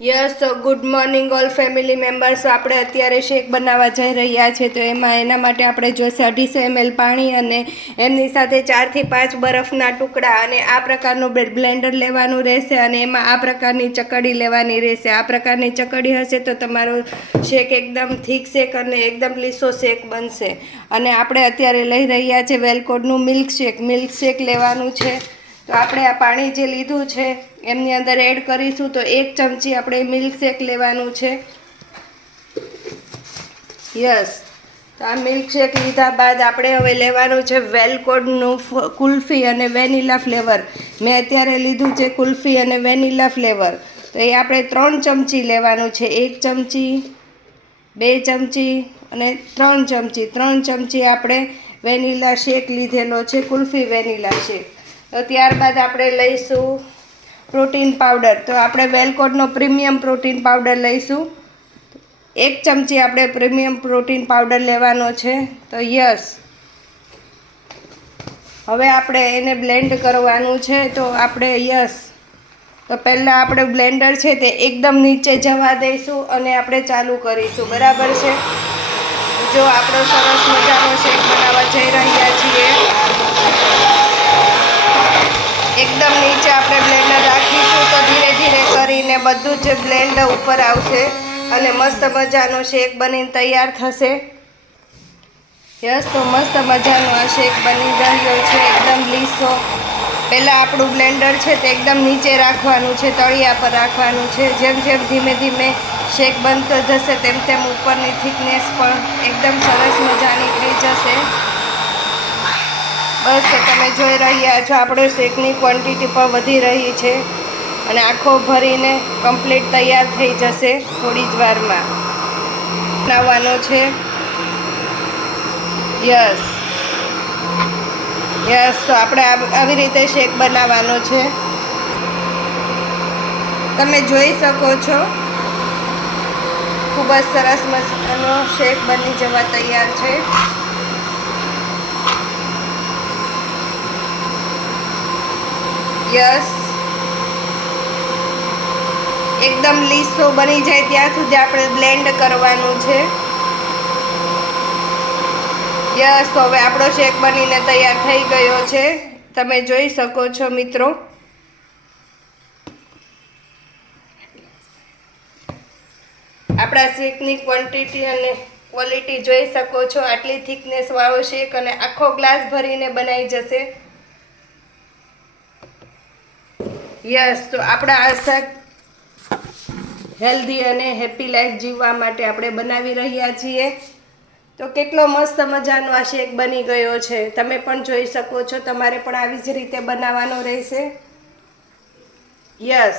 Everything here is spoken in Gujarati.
યસ, તો good morning all family members. આપણે અત્યારે શેક બનાવવા જઈ રહ્યા છે. તો એના માટે આપણે જોઈશે 250 ml પાણી અને એમની સાથે 4 થી 5 બરફના ટુકડા. અને આ પ્રકારનું બ્લેન્ડર લેવાનું રહેશે અને એમાં આ પ્રકારની ચકડી લેવાની રહેશે. આ પ્રકારની ચકડી હશે તો તમારો શેક એકદમ થીક શેક અને એકદમ લીસો શેક બનશે. અને આપણે અત્યારે લઈ રહ્યા છે વેલકોડનું મિલ્કશેક લેવાનું છે. તો આપણે આ પાણી જે લીધું છે એમની અંદર એડ કરીશું. તો 1 ચમચી આપણે મિલ્કશેક લેવાનું છે. યસ, તો આ મિલ્કશેક લીધા બાદ આપણે હવે લેવાનું છે વેલકોડનું કુલ્ફી અને વેનીલા ફ્લેવર. મેં અત્યારે લીધું છે કુલ્ફી અને વેનીલા ફ્લેવર. તો એ આપણે 3 ચમચી લેવાનું છે. 1 ચમચી, 2 ચમચી અને 3 ચમચી. 3 ચમચી આપણે વેનીલા શેક લીધેલો છે, કુલ્ફી વેનીલા શેક. તો ત્યારબાદ આપણે લઈશું પ્રોટીન પાવડર. તો આપણે વેલકોડનો પ્રીમિયમ પ્રોટીન પાવડર લઈશું. 1 ચમચી આપણે પ્રીમિયમ પ્રોટીન પાવડર લેવાનો છે. તો યસ, હવે આપણે એને બ્લેન્ડ કરવાનું છે. તો આપણે તો પહેલાં આપણે બ્લેન્ડર છે તે એકદમ નીચે જવા દઈશું અને આપણે ચાલુ કરીશું. બરાબર છે? જો આપણો સરસ મજાનો શેક બનાવવા જઈ રહ્યા છીએ. એકદમ નીચે આપણે બ્લેન્ડર રાખીશું તો ધીરે ધીરે કરીને બધું જ બ્લેન્ડ ઉપર આવશે અને મસ્ત મજાનો શેક બનીને તૈયાર થશે. યસ, તો મસ્ત મજાનો આ શેક બની રહ્યો છે, એકદમ લીસો. પહેલાં આપણું બ્લેન્ડર છે તે એકદમ નીચે રાખવાનું છે, તળિયા પર રાખવાનું છે. જેમ જેમ ધીમે ધીમે શેક બનતો જશે તેમ તેમ ઉપરની થિકનેસ પણ એકદમ સરસ મજાની થઈ જશે. બસ, તો તમે જોઈ રહ્યા છો આપણો શેકની ક્વોન્ટિટી પણ વધી રહી છે અને આખો ભરીને કમ્પ્લીટ તૈયાર થઈ જશે થોડી જ વારમાં. બનાવવાનો છે. યસ, તો આપણે આવી રીતે શેક બનાવવાનો છે. તમે જોઈ શકો છો ખૂબ જ સરસ મજાનો શેક બની જવા તૈયાર છે. યસ, એકદમ લીસો બની જાય ત્યાં સુધી આપણે બ્લેન્ડ કરવાનું છે. યસ, તો હવે આપણો શેક બનીને તૈયાર થઈ ગયો છે. તમે જોઈ શકો છો મિત્રો. આપણા શેકની ક્વોન્ટિટી અને ક્વોલિટી જોઈ શકો છો. આટલી થિકનેસ વાળો શેક અને આખો ગ્લાસ ભરીને બનાવી જશે. યસ, તો આપણા આ શેક હેલ્ધી અને હેપી લાઈફ જીવવા માટે આપણે બનાવી રહ્યા છીએ. તો કેટલો મસ્ત મજાનો આ શેક બની ગયો છે. તમે પણ જોઈ શકો છો. તમારે પણ આવી જ રીતે બનાવવાનો રહેશે. યસ.